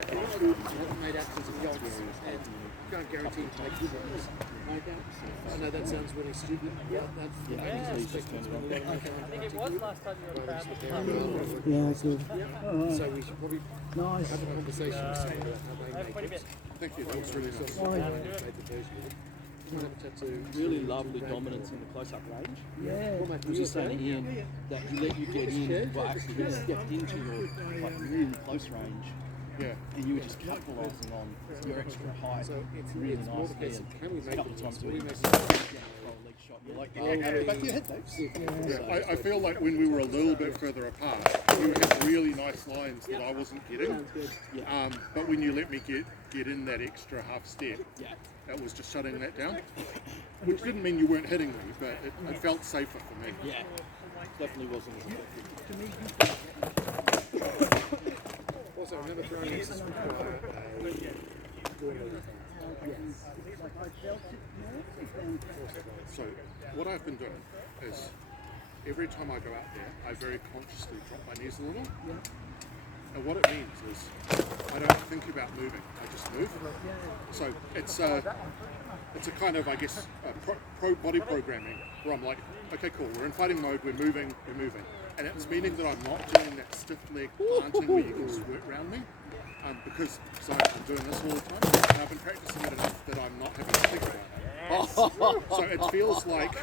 made actors of gods, and can't guarantee to make good ones. I know that sounds really stupid. That's the main aspect of it. I think it was last time you were around. Yeah, good. So we should probably have a conversation about how they make it. Thank you, that was really nice. Really lovely dominance in the close-up range. Yeah. I was just saying to Ian that he let you get in, well actually he stepped into your really close range. Yeah. And you were just capitalising on your extra height. So it's really more nice. the case of can we make A couple it? of times Can we we make throw it? a leg shot. You're like, oh, back to your head, thanks. I feel like when we were a little bit further apart, you had really nice lines that I wasn't getting. But when you let me get in that extra half step, that was just shutting that down. Which didn't mean you weren't hitting me, but it felt safer for me. Yeah, definitely wasn't as effective. Also, I remember throwing this So what I've been doing is every time I go out there, I very consciously drop my knees a little. And what it means is I don't think about moving, I just move. So it's a kind of, I guess, pro body programming where I'm like, okay, cool, we're in fighting mode, we're moving. And it's meaning that I'm not doing that stiff leg planting where you can squirt around me. Because I'm doing this all the time, and I've been practicing it enough that I'm not having to think about it. So it feels like,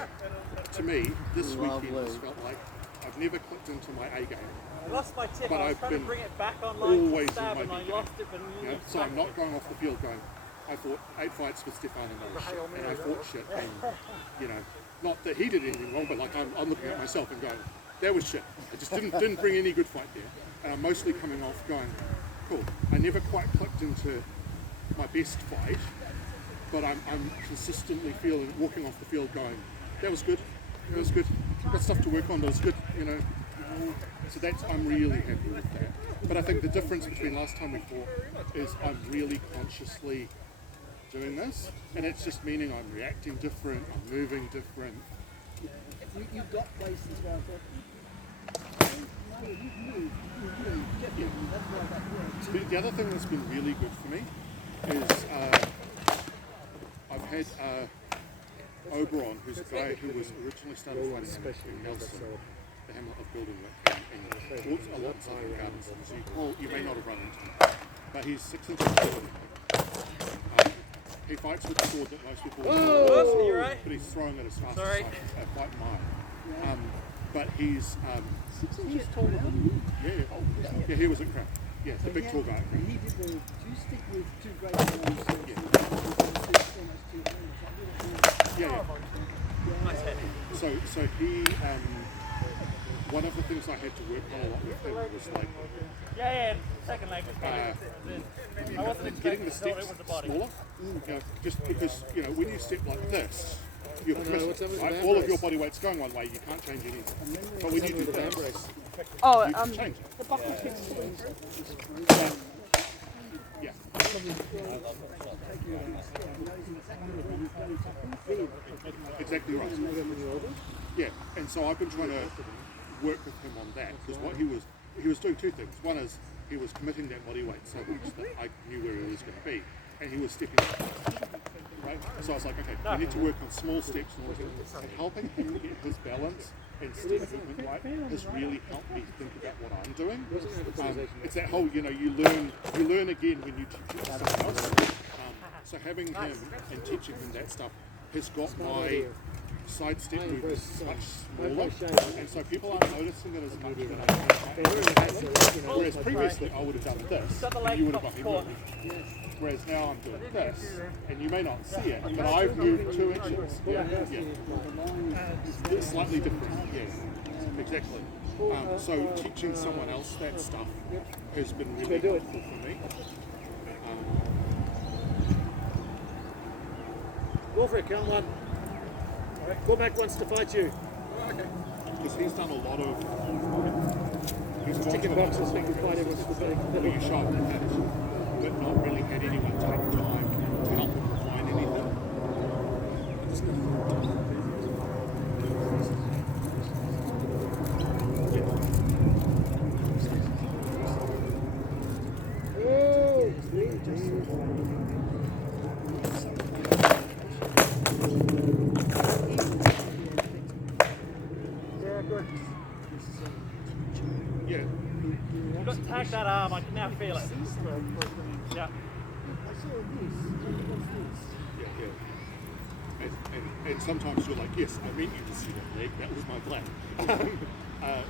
to me, this weekend has felt like I've never clicked into my A game. I lost my tip. But I was I've trying to been bring it back online always to stab in my and B I lost it. game. So I'm not going off the field going, I fought 8 fights with Stefan and that was shit, and I fought shit, and not that he did anything wrong, but like I'm looking at myself and going, that was shit. I just didn't bring any good fight there, and I'm mostly coming off going, cool. I never quite clicked into my best fight, but I'm consistently walking off the field going, that was good. Got stuff to work on, but it's good, So I'm really happy with that. But I think the difference between last time we fought is I'm really consciously doing this, and it's just meaning I'm reacting different, I'm moving different. You got places where I thought, The other thing that's been really good for me is I've had Oberon, who's a guy who was originally started fighting in Nelson, the Hamlet of Building Wick, and fought a lot in Southern Gardens. So you may not have run into him, but he's 6 inches taller than me. He fights with the sword that most people but he's throwing it as fast as a quite mile. But he's 6 inches taller than you. Yeah, he was at Crown. Yeah, the big tall guy. And he did the 2 stick with 2 great ones. So he, one of the things I had to work on a lot with him was like, second leg was I wasn't getting the expecting steps it was the body. smaller. Just because when you step like this, you're committed, what's up with right? the All of band your body weight's going one way. You can't change anything. But when you do this, Oh, you can change it. the buckle kicks. Yeah. Exactly right. Yeah, and so I've been trying to work with him on that, because what he was doing 2 things. One is he was committing that body weight so much that I knew where he was going to be, and he was stepping up, right? So I was like, okay, we need to work on small steps and helping him get his balance and step movement right has really helped me think about what I'm doing. It's that whole, you learn again when you teach it to someone else. So having him and teaching him that stuff has got my sidestep movements much smaller, and so people aren't noticing it as much when I think. Whereas previously I would have done this, and you would have got me moving. Whereas now I'm doing this, and you may not see it, but I've moved 2 inches. It's slightly different. Yeah, exactly. So teaching someone else that stuff has been really helpful for me. Leofric, come on. Cormac wants to fight you. Okay. Because he's done a lot of... Ticking boxes so you can fight everyone specific. Where you shot and finish, but not really had anyone take time to help him refine anything. broke that arm. I can now feel it. Yeah. I saw this. What's this? Yeah. And sometimes you're like, yes, I meant you to see that leg. That was my plan.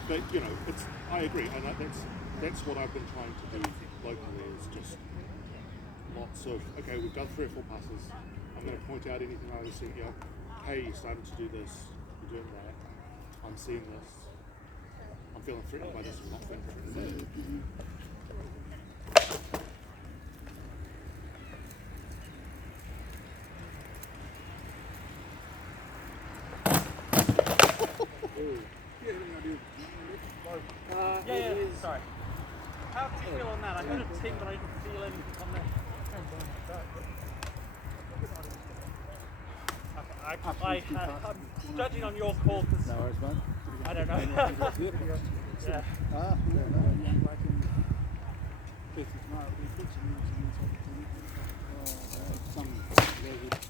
But you know, I agree, and that's what I've been trying to do locally is just lots of okay, we've done 3 or 4 passes. I'm going to point out anything I see here. Hey, you're starting to do this. You're doing that. I'm seeing this. I'm feeling threatened by this. I'm not feeling threatened by it. Yeah, sorry. How do you feel on that? I heard a ting, but I didn't feel any on there. I'm judging on your call because No worries, mate. I don't know. Yeah. Ah, yeah, no, young black and 50 tomorrow. We'll put some news in some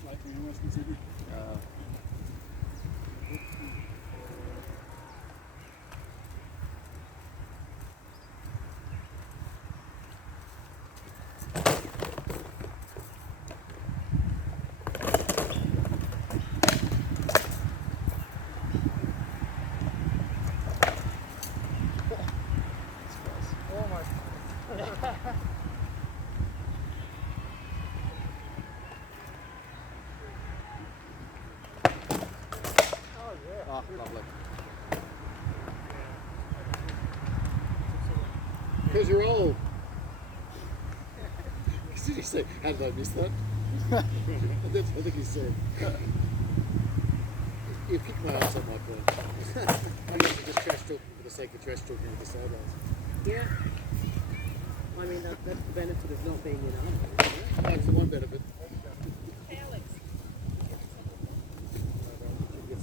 like in Western Sydney. Oh, lovely. Because you're old. Did he say, how did I miss that? I think he said. You kicked my ass on my point. I'm not just trash talking for the sake of trash talking with the sidelines. Yeah. I mean, that's the benefit of not being in army. That's the one benefit. Get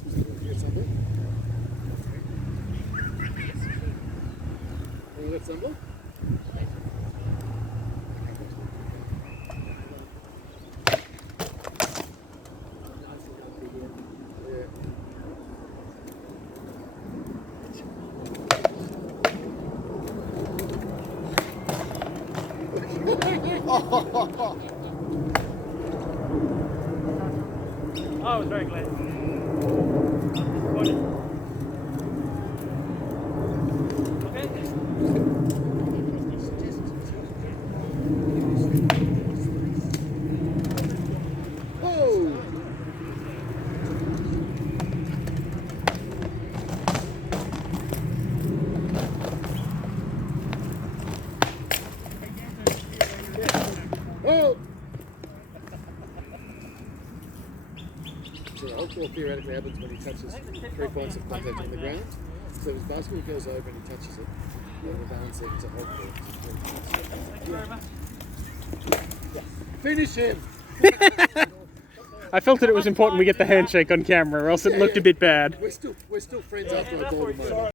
something? You got something? Yeah. Oh, I was very glad. Okay. Oh! Oh! So the whole ball theoretically happens when he touches 3 points of contact on the ground. So if his basketball goes over and he touches it, then the balance seconds are whole ball. Thank you very much. Finish him! I felt that it was important we get the handshake on camera, or else it looked a bit bad. We're still friends after I bowled him over.